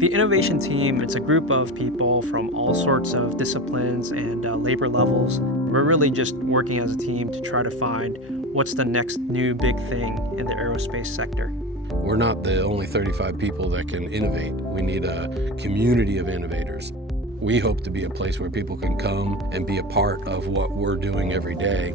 The innovation team, it's a group of people from all sorts of disciplines and labor levels. We're really just working as a team to try to find what's the next new big thing in the aerospace sector. We're not the only 35 people that can innovate. We need a community of innovators. We hope to be a place where people can come and be a part of what we're doing every day.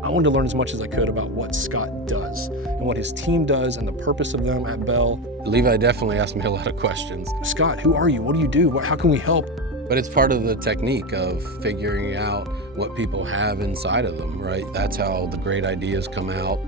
I wanted to learn as much as I could about what Scott does and what his team does and the purpose of them at Bell. Levi definitely asked me a lot of questions. Scott, who are you? What do you do? How can we help? But it's part of the technique of figuring out what people have inside of them, right? That's how the great ideas come out.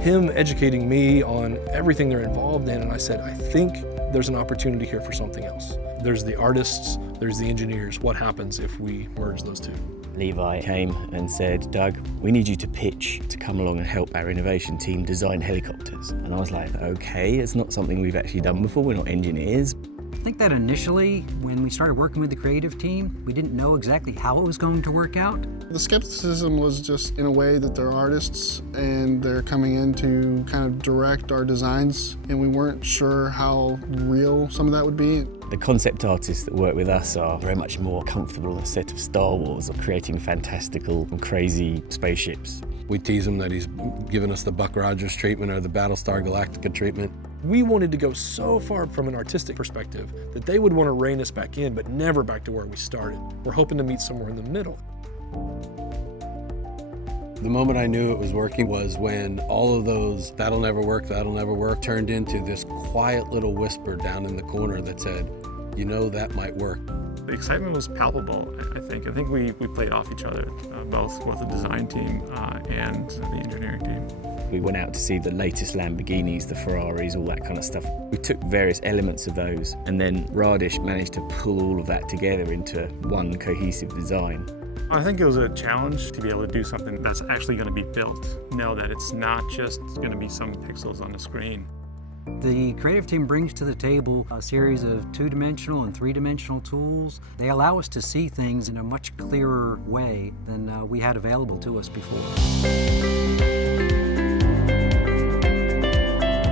Him educating me on everything they're involved in, and I said, I think there's an opportunity here for something else. There's the artists, there's the engineers. What happens if we merge those two? Levi came and said, Doug, we need you to pitch to come along and help our innovation team design helicopters. And I was like, okay, it's not something we've actually done before, we're not engineers. I think that initially, when we started working with the creative team, we didn't know exactly how it was going to work out. The skepticism was just in a way that they're artists and they're coming in to kind of direct our designs, and we weren't sure how real some of that would be. The concept artists that work with us are very much more comfortable in a set of Star Wars or creating fantastical and crazy spaceships. We tease him that he's given us the Buck Rogers treatment or the Battlestar Galactica treatment. We wanted to go so far from an artistic perspective that they would want to rein us back in, but never back to where we started. We're hoping to meet somewhere in the middle. The moment I knew it was working was when all of those that'll never work turned into this quiet little whisper down in the corner that said, you know, that might work. The excitement was palpable, I think. I think we played off each other, both the design team and the engineering team. We went out to see the latest Lamborghinis, the Ferraris, all that kind of stuff. We took various elements of those, and then Radesh managed to pull all of that together into one cohesive design. I think it was a challenge to be able to do something that's actually going to be built. Know that it's not just going to be some pixels on the screen. The creative team brings to the table a series of two-dimensional and three-dimensional tools. They allow us to see things in a much clearer way than we had available to us before.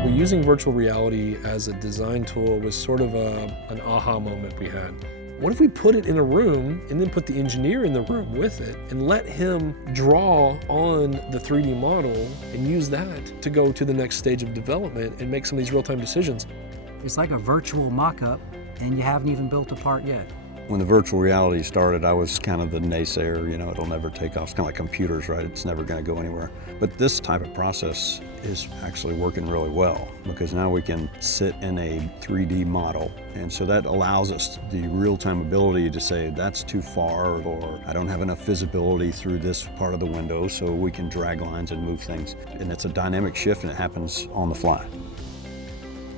Well, using virtual reality as a design tool was sort of an aha moment we had. What if we put it in a room and then put the engineer in the room with it and let him draw on the 3D model and use that to go to the next stage of development and make some of these real-time decisions? It's like a virtual mock-up, and you haven't even built a part yet. When the virtual reality started, I was kind of the naysayer, you know, it'll never take off. It's kind of like computers, right? It's never going to go anywhere. But this type of process is actually working really well because now we can sit in a 3D model. And so that allows us the real-time ability to say, that's too far, or I don't have enough visibility through this part of the window, so we can drag lines and move things. And it's a dynamic shift, and it happens on the fly.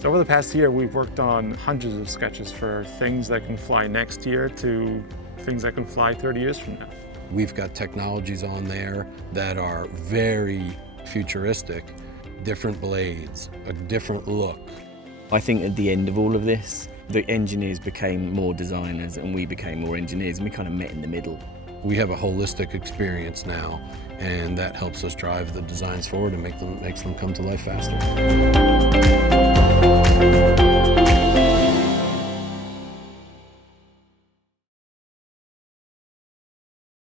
So over the past year, we've worked on hundreds of sketches for things that can fly next year to things that can fly 30 years from now. We've got technologies on there that are very futuristic, different blades, a different look. I think at the end of all of this, the engineers became more designers and we became more engineers, and we kind of met in the middle. We have a holistic experience now, and that helps us drive the designs forward and makes them come to life faster.